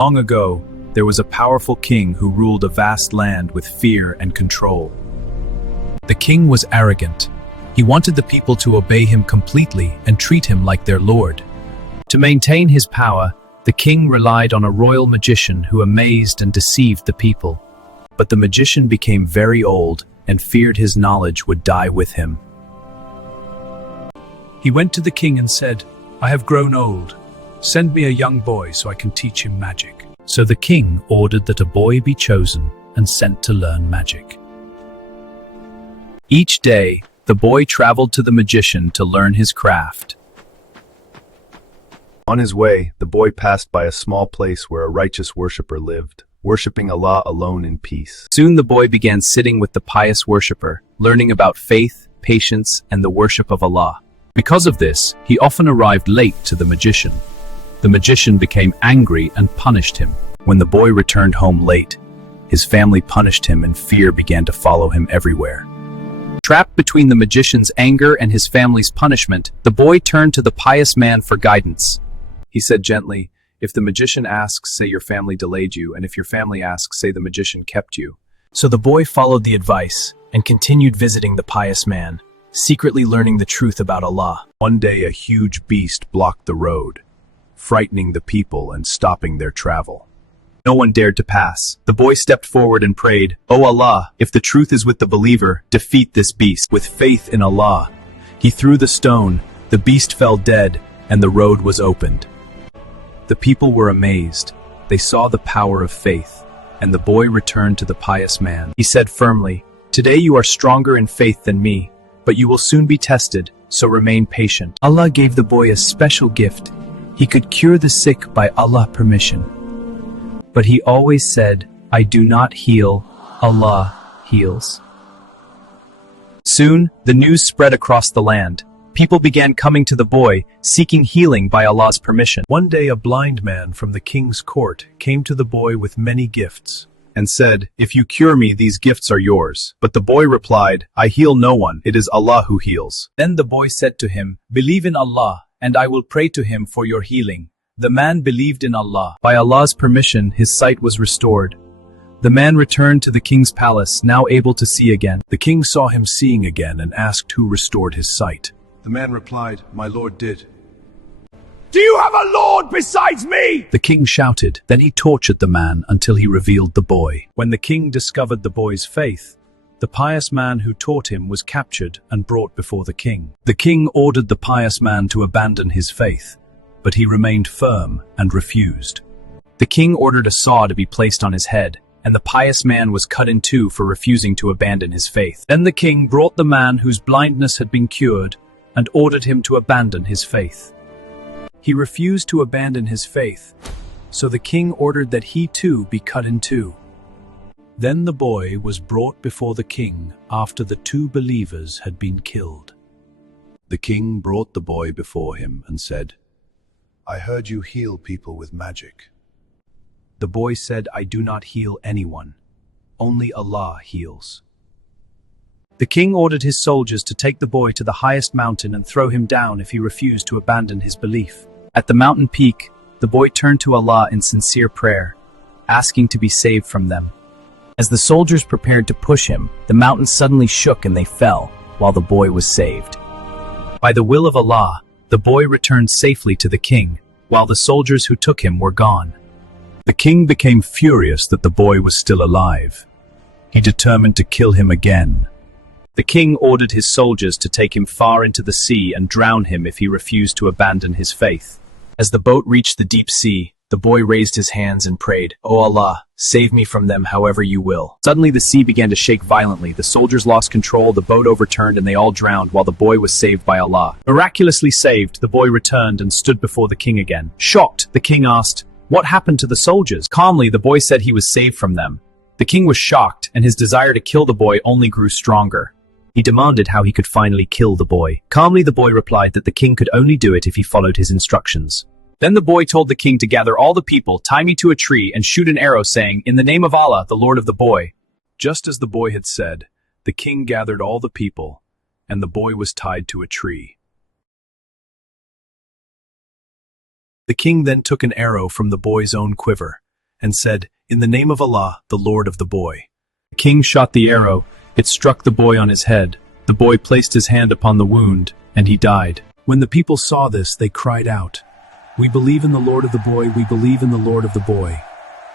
Long ago, there was a powerful king who ruled a vast land with fear and control. The king was arrogant. He wanted the people to obey him completely and treat him like their lord. To maintain his power, the king relied on a royal magician who amazed and deceived the people. But the magician became very old and feared his knowledge would die with him. He went to the king and said, "I have grown old. Send me a young boy so I can teach him magic." So the king ordered that a boy be chosen and sent to learn magic. Each day, the boy traveled to the magician to learn his craft. On his way, the boy passed by a small place where a righteous worshipper lived, worshiping Allah alone in peace. Soon the boy began sitting with the pious worshipper, learning about faith, patience, and the worship of Allah. Because of this, he often arrived late to the magician. The magician became angry and punished him. When the boy returned home late, his family punished him and fear began to follow him everywhere. Trapped between the magician's anger and his family's punishment, the boy turned to the pious man for guidance. He said gently, "If the magician asks, say your family delayed you, and if your family asks, say the magician kept you." So the boy followed the advice and continued visiting the pious man, secretly learning the truth about Allah. One day a huge beast blocked the road, frightening the people and stopping their travel. No one dared to pass. The boy stepped forward and prayed, "O Allah, if the truth is with the believer, defeat this beast." With faith in Allah, he threw the stone, the beast fell dead, and the road was opened. The people were amazed. They saw the power of faith, and the boy returned to the pious man. He said firmly, "Today you are stronger in faith than me, but you will soon be tested, so remain patient." Allah gave the boy a special gift. He could cure the sick by Allah's permission. But he always said, "I do not heal, Allah heals." Soon, the news spread across the land. People began coming to the boy, seeking healing by Allah's permission. One day a blind man from the king's court came to the boy with many gifts and said, "If you cure me, these gifts are yours." But the boy replied, "I heal no one, it is Allah who heals." Then the boy said to him, "Believe in Allah, and I will pray to him for your healing." The man believed in Allah. By Allah's permission, his sight was restored. The man returned to the king's palace, now able to see again. The king saw him seeing again and asked who restored his sight. The man replied, "My lord did." "Do you have a lord besides me?" The king shouted. Then he tortured the man until he revealed the boy. When the king discovered the boy's faith, the pious man who taught him was captured and brought before the king. The king ordered the pious man to abandon his faith, but he remained firm and refused. The king ordered a saw to be placed on his head, and the pious man was cut in two for refusing to abandon his faith. Then the king brought the man whose blindness had been cured and ordered him to abandon his faith. He refused to abandon his faith, so the king ordered that he too be cut in two. Then the boy was brought before the king after the two believers had been killed. The king brought the boy before him and said, "I heard you heal people with magic." The boy said, "I do not heal anyone. Only Allah heals." The king ordered his soldiers to take the boy to the highest mountain and throw him down if he refused to abandon his belief. At the mountain peak, the boy turned to Allah in sincere prayer, asking to be saved from them. As the soldiers prepared to push him, the mountain suddenly shook and they fell, while the boy was saved. By the will of Allah, the boy returned safely to the king, while the soldiers who took him were gone. The king became furious that the boy was still alive. He determined to kill him again. The king ordered his soldiers to take him far into the sea and drown him if he refused to abandon his faith. As the boat reached the deep sea, the boy raised his hands and prayed, "O Allah, save me from them however you will." Suddenly the sea began to shake violently. The soldiers lost control, the boat overturned, and they all drowned while the boy was saved by Allah. Miraculously saved, the boy returned and stood before the king again. Shocked, the king asked, "What happened to the soldiers?" Calmly, the boy said he was saved from them. The king was shocked, and his desire to kill the boy only grew stronger. He demanded how he could finally kill the boy. Calmly, the boy replied that the king could only do it if he followed his instructions. Then the boy told the king to gather all the people, tie me to a tree, and shoot an arrow, saying, "In the name of Allah, the Lord of the boy." Just as the boy had said, the king gathered all the people, and the boy was tied to a tree. The king then took an arrow from the boy's own quiver, and said, "In the name of Allah, the Lord of the boy." The king shot the arrow. It struck the boy on his head. The boy placed his hand upon the wound, and he died. When the people saw this, they cried out, "We believe in the Lord of the boy, we believe in the Lord of the boy."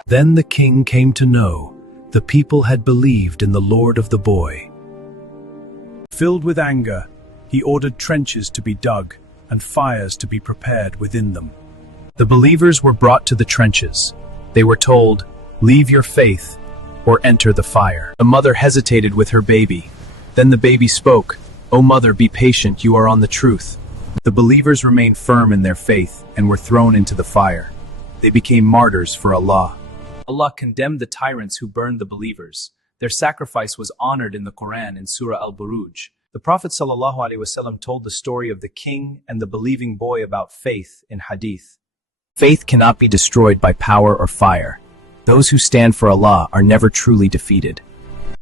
Then the king came to know the people had believed in the Lord of the boy. Filled with anger, he ordered trenches to be dug and fires to be prepared within them. The believers were brought to the trenches. They were told, "Leave your faith or enter the fire." The mother hesitated with her baby. Then the baby spoke, "O mother, be patient, you are on the truth." The believers remained firm in their faith and were thrown into the fire. They became martyrs for Allah. Allah condemned the tyrants who burned the believers. Their sacrifice was honored in the Quran in Surah Al-Buruj. The Prophet ﷺ told the story of the king and the believing boy about faith in hadith. Faith cannot be destroyed by power or fire. Those who stand for Allah are never truly defeated.